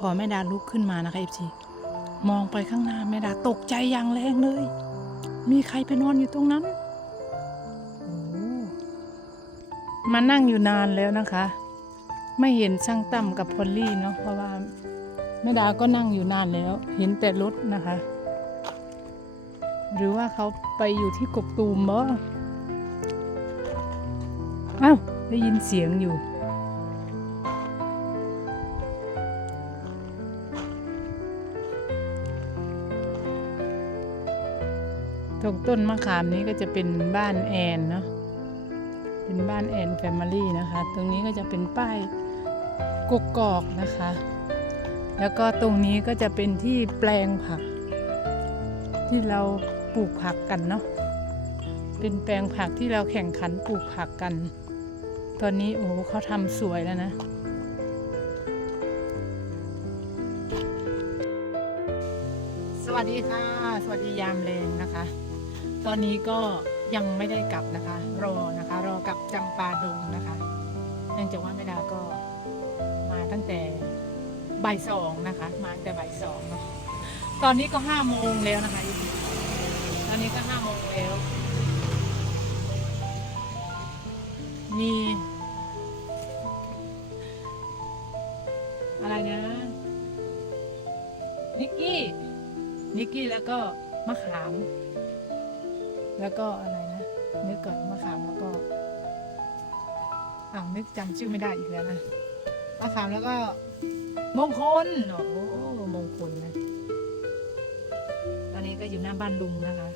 พอแม่ดาลุกขึ้นมานะคะเอฟซีมองไปข้างหน้าแม่ดาตกใจอย่างแรงเลย มีใครไปนอนอยู่ตรงนั้นมานั่งอยู่นานแล้วนะคะ ไม่เห็นช่างตั้มกับพอลลี่เนาะเพราะว่าแม่ดาก็นั่งอยู่นานแล้ว เห็นแต่รถนะคะ หรือว่าเขาไปอยู่ที่กกตูมบ่อ้าวได้ยินเสียงอยู่ งต้นมะขามนี้ก็จะเป็นบ้านแอนเนาะเป็นบ้านแอนแฟมิลี่นะคะ ตรงนี้ก็จะเป็นป้ายกกอกนะคะ แล้วก็ตรงนี้ก็จะเป็นที่แปลงผัก ที่เราปลูกผักกันเนาะเป็นแปลงผักที่เราแข่งขันปลูกผักกัน ตอนนี้โอ้โหเขาทำสวยแล้วนะสวัสดีค่ะ สวัสดียามเลงนะคะ ตอนนี้ก็ยังไม่ได้กลับนะคะ รอนะคะ รอกลับจำปาดงนะคะ เนื่องจากว่าแม่ดาก็มาตั้งแต่บ่ายสองนะคะ มาตั้งแต่บ่ายสองเนาะตอนนี้ก็ห้าโมงแล้วนะคะ ตอนนี้ก็ห้าโมงแล้ว มีอะไรนะ นิกกี้ นิกกี้แล้วก็มะขาม แล้วก็อะไรนะนึกก่อนมะขามแล้วก็อ้าวนึกจำชื่อไม่ได้อีกแล้วนะมะขามแล้วก็มงคลโอ้โหมงคลนะ ตอนนี้ก็อยู่หน้าบ้านลุงนะคะ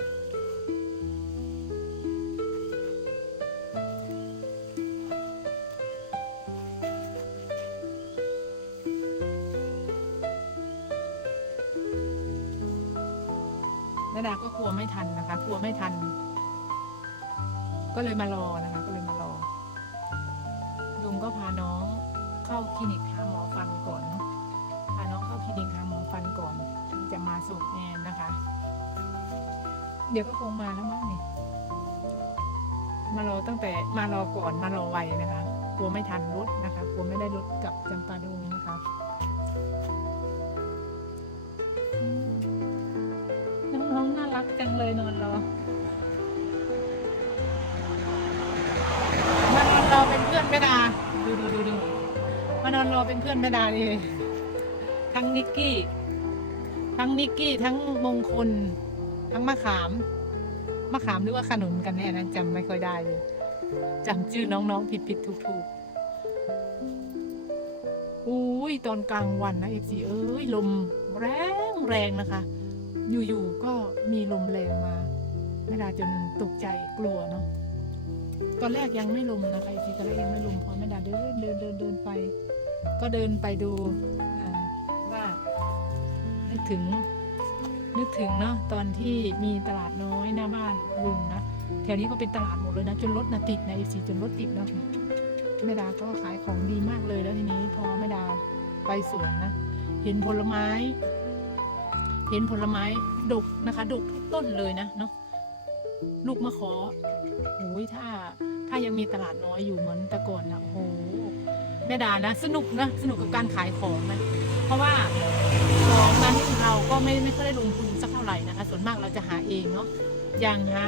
แม่ดาก็กลัวไม่ทันนะคะ กลัวไม่ทัน ก็เลยมารอนะคะ ก็เลยมารอ ลุงก็พาน้องเข้าคลินิกหาหมอฟันก่อนเนาะพาน้องเข้าคลินิกหาหมอฟันก่อนถึงจะมาส่งแอนนะคะ เดี๋ยวก็คงมาแล้วมั้งนี่มารอตั้งแต่มารอก่อนมารอไวนะคะ กลัวไม่ทันรถนะคะ กลัวไม่ได้รถกับจำปาดงนะคะน้องๆน่ารักจังเลยนอนรอ เป็นเพื่อนแม่ดาเลยทั้งนิกกี้ ทั้งนิกกี้ ทั้งมงคล ทั้งมะขาม มะขามหรือว่าขนุนกันแน่นะจำไม่ค่อยได้เลยจำชื่อน้องๆ ผิดผิดถูกถูกอุ้ยตอนกลางวันนะเอฟซีเอ้ยลมแรงแรงนะคะ อยู่ๆก็มีลมแรงมาแม่ดาจนตกใจกลัวเนาะตอนแรกยังไม่ลมนะคะทีตอนแรกยังไม่ลมพอแม่ดาเดินเดินเดินเดินไป ก็เดินไปดูว่านึกถึงนึกถึงเนาะตอนที่มีตลาดน้อยหน้าบ้านลุงนะแถวนี้ก็เป็นตลาดหมดเลยนะจนรถนะติดนะเอฟซีจนรถติดเนาะแม่ดาก็ขายของดีมากเลยแล้วทีนี้พอแม่ดาไปสวนนะเห็นผลไม้ เห็นผลไม้ดกนะคะดกทุกต้นเลยนะเนาะลูกมะขอโอ้ยถ้าถ้ายังมีตลาดน้อยอยู่เหมือนแต่ก่อนนะโอ้ แม่ดานะ สนุกนะ สนุกกับการขายของนะ เพราะว่าของนั้นเราก็ไม่ไม่ค่อยได้ลงทุนสักเท่าไหร่นะคะ ส่วนมากเราจะหาเองเนาะ อย่างหา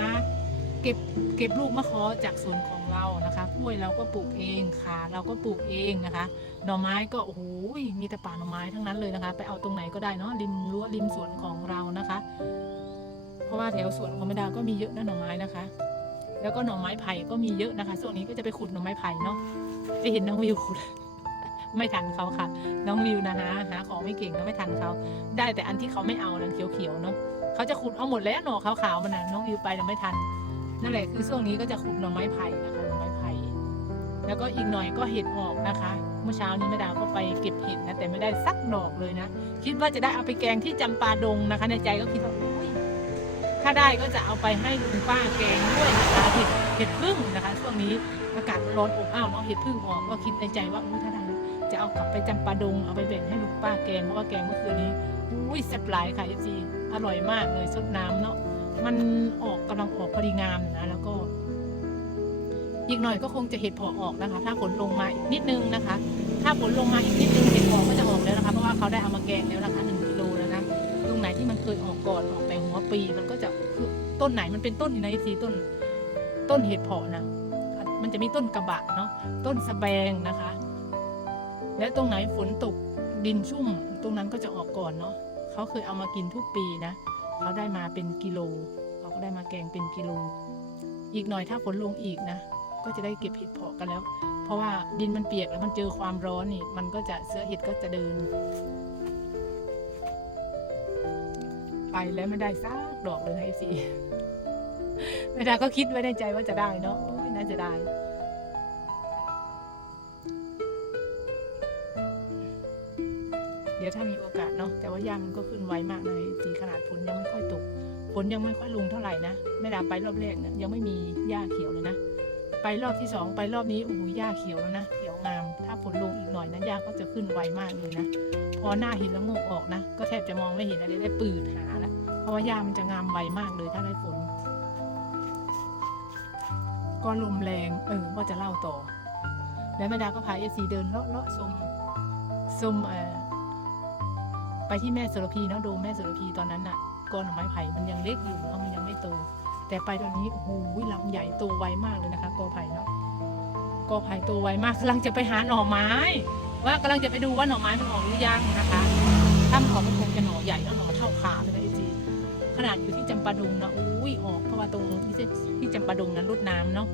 เก็บเก็บลูกมะขอจากสวนของเรานะคะกล้วยเราก็ปลูกเองขาเราก็ปลูกเองนะคะ หน่อไม้ก็โอ้โหมีแต่ป่าหน่อไม้ทั้งนั้นเลยนะคะ ไปเอาตรงไหนก็ได้เนาะริมรั้วริมสวนของเรานะคะ เพราะว่าแถวสวนของแม่ดาก็มีเยอะนะหน่อไม้นะคะ แล้วก็หน่อไม้ไผ่ก็มีเยอะนะคะช่วงนี้ก็จะไปขุดหน่อไม้ไผ่เนาะ จะเห็นน้องวิวไม่ทันเขาค่ะ น้องวิวนะฮะหาของไม่เก่งก็ไม่ทันเขาได้แต่อันที่เขาไม่เอานะเขียวๆเนาะเขาจะขุดเอาหมดแล้วหน่อขาวๆมันนะน้องวิวไปนะไม่ทันนั่นแหละคือช่วงนี้ก็จะขุดหน่อไม้ไผ่นะคะหน่อไม้ไผ่แล้วก็อีกหน่อยก็เห็ดออกนะคะ เมื่อเช้านี้แม่ดาวก็ไปเก็บเห็ดนะแต่ไม่ได้สักดอกเลยนะ คิดว่าจะได้เอาไปแกงที่จำปาดงนะคะ ในใจก็คิดว่า ถ้าได้ก็จะเอาไปให้ลุงป้าแกงด้วยนะคะเห็ดเห็ดพึ่งนะคะ ช่วงนี้อากาศร้อนอบอ้าวเนาะเห็ดพึ่งออกก็คิดในใจว่าอุ้ยถ้าทำจะเอากลับไปจำปาดงเอาไปแบ่งให้ลุงป้าแกงเพราะว่าแกงเมื่อคืนนี้อุ้ยแซ่บหลายค่ะเอซีอร่อยมากเลยซดน้ำเนาะมันออกกำลังออกพอดีงามนะ แล้วก็ อีกหน่อยก็คงจะเห็ดพอออกนะคะ ถ้าฝนลงมาอีกนิดนึงนะคะ ถ้าฝนลงมาอีกนิดนึงเห็ดพอก็จะออกแล้วนะคะ เพราะว่าเขาได้เอามาแกงแล้วนะคะ ออกก่อนออกแต่หัวปีมันก็จะคือต้นไหนมันเป็นต้นในสีต้น ต้นเห็ดเพาะนะมันจะมีต้นกระบะเนาะต้นสะแบงนะคะ และตรงไหนฝนตกดินชุ่ม ตรงนั้นก็จะออกก่อนเนาะเขาเคยเอามากินทุกปีนะเขาได้มาเป็นกิโลเขาก็ได้มาแกงเป็นกิโล อีกหน่อยถ้าฝนลงอีกนะ ก็จะได้เก็บเห็ดเพาะกันแล้ว เพราะว่าดินมันเปียกแล้วมันเจอความร้อนนี่ มันก็จะเสื้อเห็ดก็จะเดิน ไปแล้วไม่ได้ซักดอกเลยนะไอซีไม่ได้ก็คิดไว้ในใจว่าจะได้เนาะน่าจะได้ เดี๋ยวถ้ามีโอกาสเนาะแต่ว่าย่ามันก็ขึ้นไวมากเลยสีขนาดฝนยังไม่ค่อยตกฝนยังไม่ค่อยลงเท่าไหร่นะไม่ด้ไปรอบแรกเนี่ยยังไม่มีหญ้าเขียวเลยนะ ไปรอบที่สองไปรอบนี้โอ้โหหญ้าเขียวแล้วนะเขียวงาม ถ้าฝนลงอีกหน่อยนะหญ้าก็จะขึ้นไวมากเลยนะ อหน้าหินแล้วงอกออกนะ ก็แทบจะมองไม่เห็นอะไรได้ปืดหาละเพราะว่าหญ้ามันจะงามไวมากเลยถ้าได้ฝน ก็ลมแรงเออว่าจะเล่าต่อ แล้วแม่ดาก็พาเอซีเดินเลาะเลาะชมชมเอ่อไปที่แม่สุรพีเนาะโดมแม่สุรพีตอนนั้นน่ะก้อนไม้ไผ่มันยังเล็กอยู่เนาะมันยังไม่โต แต่ไปตอนนี้โอ้โหลำใหญ่โตไวมากเลยนะคะกอไผ่เนาะกอไผ่โตไวมากกำลังจะไปหาหน่อไม้ ว่ากำลังจะไปดูว่าหน่อไม้มันออกหรือยังนะคะถ้ามันออกมันคงจะหน่อใหญ่แล้วหน่อเท่าขาเลยนะจีขนาดอยู่ที่จำปาดงนะอุ้ยออกเพราะว่าตรงที่ที่จำปาดงนั้นรดน้ำเนาะ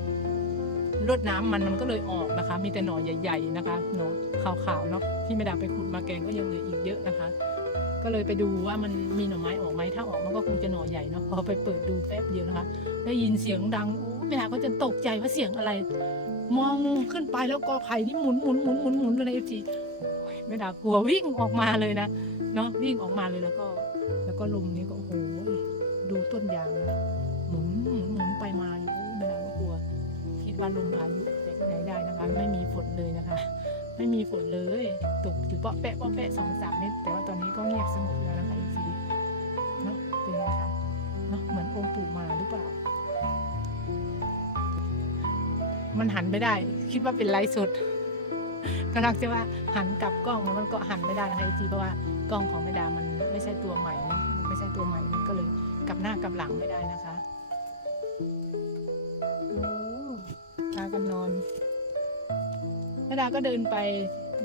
รดน้ำมันมันก็เลยออกนะคะ มีแต่หน่อใหญ่ ๆ นะคะหน่อขาวๆเนาะที่ไม่ด้ไปขุดมาแกงก็ยังเหลืออีกเยอะนะคะ ก็เลยไปดูว่ามันมีหน่อไม้ออกไหมถ้าออกมันก็คงจะหน่อใหญ่เนาะพอไปเปิดดูแป๊บเดียวนะคะ ได้ยินเสียงดังโอ้ไม่นาก็จะตกใจว่าเสียงอะไร มองขึ้นไปแล้วกอไผ่นี่หมุนหมุนหมุนหมุนหมุนเลยนะเอฟซีไม่ดากลัววิ่งออกมาเลยนะเนาะวิ่งออกมาเลยแล้วก็ แล้วก็ลมนี้ก็โอ้โหดูต้นยางนะหมุนหมุนหมุนไปมาอยู่ไม่ดาก็กลัว คิดว่าลมพายุแต่ที่ไหนได้นะคะ ไม่มีฝนเลยนะคะ ไม่มีฝนเลยตกอยู่เปาะแปะเปาะแปะสองสามเมตรแต่ว่าตอนนี้ก็เงียบสงบแล้วนะคะเอฟซีเนาะเป็นไงคะเนาะเหมือนองค์ปู่มาหรือเปล่า มันหันไม่ได้ คิดว่าเป็นไลฟ์สดกำลังจะว่าหันกลับกล้องมันก็หันไม่ได้นะคะจีเพราะว่ากล้องของแม่ดามันไม่ใช่ตัวใหม่เนะมันไม่ใช่ตัวใหม่มันก็เลยกลับหน้ากลับหลังไม่ได้นะคะโอ้พากันนอนแม่ดาก็เดินไป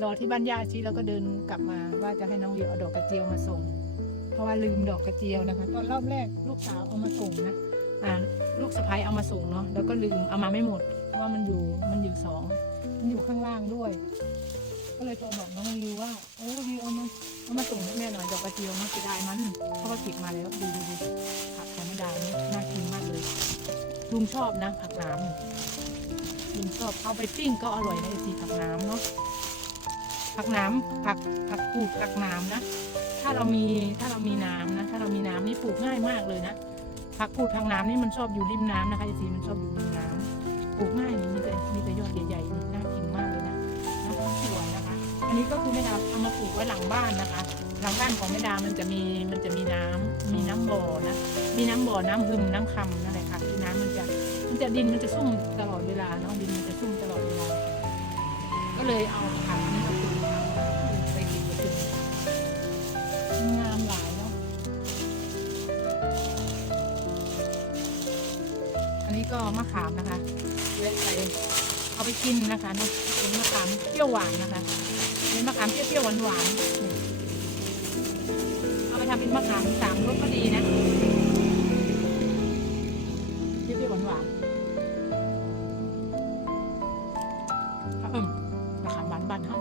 รอที่บ้านย่าชีแล้วก็เดินกลับมาว่าจะให้น้องเลียวเอาดอกกระเจียวมาส่ง เพราะว่าลืมดอกกระเจียวนะคะ ตอนรอบแรกลูกสาวเอามาส่งนะอ่าลูกสะพ้ายเอามาส่งเนาะแล้วก็ลืมเอามาไม่หมด เพราะว่ามันอยู่มันอยู่สองมันอยู่ข้างล่างด้วย ก็เลยโทรบอกน้องวิวว่าโอ้วิวเอามาเอามาส่งให้แม่หน่อยดอกกระเจียวมาเสียดายมันเพราะว่าเก็บมาแล้วดูดูดูผักของแม่ดานี่น่ากินมากเลยลุงชอบนะผักน้ำลุงชอบเอาไปปิ้งก็อร่อยนะไอซีผักน้ำเนาะผักน้ำผักผักปลูกผักน้ำนะถ้าเรามีถ้าเรามีน้ำนะถ้าเรามีน้ำนี่ปลูกง่ายมากเลยนะผักปลูกทางน้ำนี่มันชอบอยู่ริมน้ำนะคะไอซีมันชอบอยู่ริมน้ำ ปลูกง่ายนี่มีแต่มีแต่ยอดใหญ่ๆนี่น่ากินมากเลยนะน้ำสวยนะคะ อันนี้ก็คือแม่ดาเอามาปลูกไว้หลังบ้านนะคะ หลังบ้านของแม่ดามันจะมีมันจะมีน้ำมีน้ำบ่อนะมีน้ำบ่อน้ำหึมน้ำคำนั่นแหละค่ะที่น้ำมันจะมันจะดินมันจะซุ่มตลอดเวลาเนาะดินมันจะซุ่มตลอดเวลาก็เลยเอาผักนี้มาปลูกค่ะไปกินไปกินงามหลายเนาะอันนี้ก็มะขามนะคะ เล็กไปเอาไปกินนะคะเนาะเป็นมะขามเปรี้ยวหวานนะคะเป็นมะขามเปรี้ยวๆหวานๆเอาไปทำเป็นมะขามสามรสก็ดีนะเปรี้ยวๆหวานๆถ้าเอิ่มมะขามหวานบ้านเฮา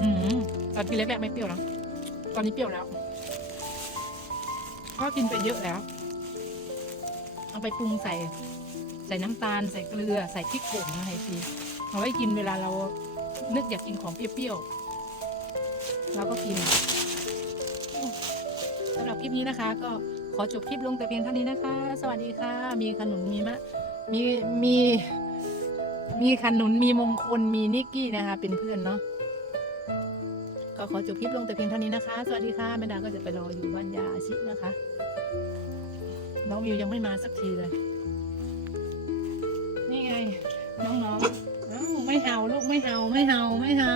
อื้อหือตอนกินแรกๆไม่เปรี้ยวนะตอนนี้เปรี้ยวแล้วก็กินไปเยอะแล้ว เอาไปปรุงใส่ ใส่น้ำตาล ใส่เกลือ ใส่พริกป่นอะไรทีเอาไว้กินเวลาเรานึกอยากกินของเปรี้ยวๆเราก็กินสำหรับคลิปนี้นะคะ ก็ขอจบคลิปลงแต่เพียงเท่านี้นะคะ สวัสดีค่ะ มีขนุนมีมะมีมีมีขนุนมีมงคลมีนิกกี้นะคะ เป็นเพื่อนเนาะก็ขอจบคลิปลงแต่เพียงเท่านี้นะคะ สวัสดีค่ะแม่ดาก็จะไปรออยู่บ้านยาอาชินะคะ น้องวิวยังไม่มาสักทีเลย นี่ไงน้องๆเอ้าไม่เห่าลูกไม่เห่าไม่เห่าไม่เห่า